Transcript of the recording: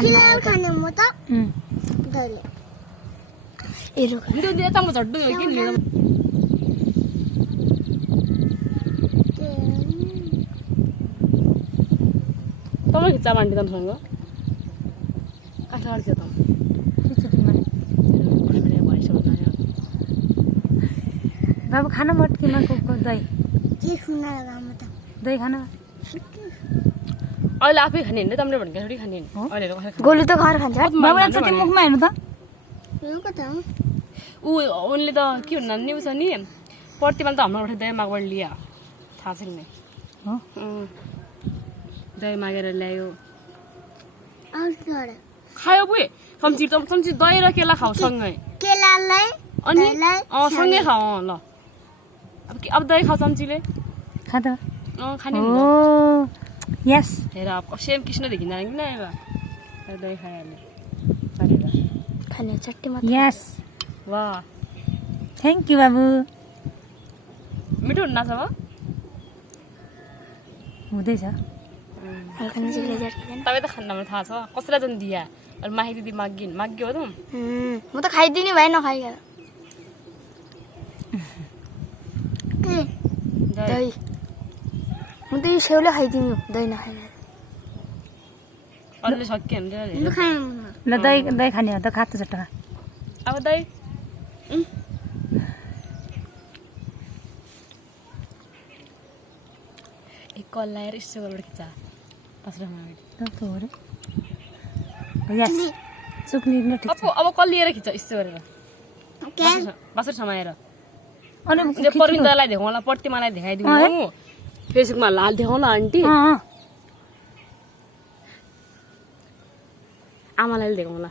खाने म त दले एरो त्यो दिए त म झड्डु हो कि नि तपाईँ खिच्चा बान्डी तमसँग काठा थियो त बाबु खाना मटकीमा को दही के सुन्न लगा म त दही खाना अहिले आफै खाने हैन तमले भनेको थोडी खाने अहिले गोलु त घर खान्छ बाबु एकचोटि मुखमा हेर्नु त यो कता ऊ उनले त के भन्नु न्युज नि प्रतिमा त हाम्रो दही मागबाट लिया थाहा छैन नि हो दही मागेर ल्यायो आउट खायो बुइ चम्ची दही र केला खाऊ सँगै केलालाई अनि सँगै खाऊ ल अब दही खाऊ चम्चीले खा त खाने ओ यस हेर अब सेम कृष्ण देखिँदैन कि न अब दही खाइहाल्यो खाने चट्टी मात्र यस वाह थ्याङ्क यू बाबु मिठो हुन्न छ हुँदैछ हल्का निस्किले झर्किदैन तपाईँ त खान्नमा थाहा छ कसैलाई चाहिँ दिया अनि माही दिदी माग्यो हो त म त खाइदिने भाइ नखाइकन के दही म त यो सेउले खाइदिनु दही नखाइकन अरूले सक्यो भने म खाएँ ल दही खाने हो त खा त झट्ट खा अब दही एक कल लाएर यसो गरेर खिच्चा यस सुक्ने नै ठिक छ अब कल लिएर खिच्छ यसो गरेर बासुर समाएर अनि परिन्दालाई देखाउँला प्रतिमालाई देखाइदिनु फेसबुकमा लाल देखाउन आन्टी आमालाई देखाउँला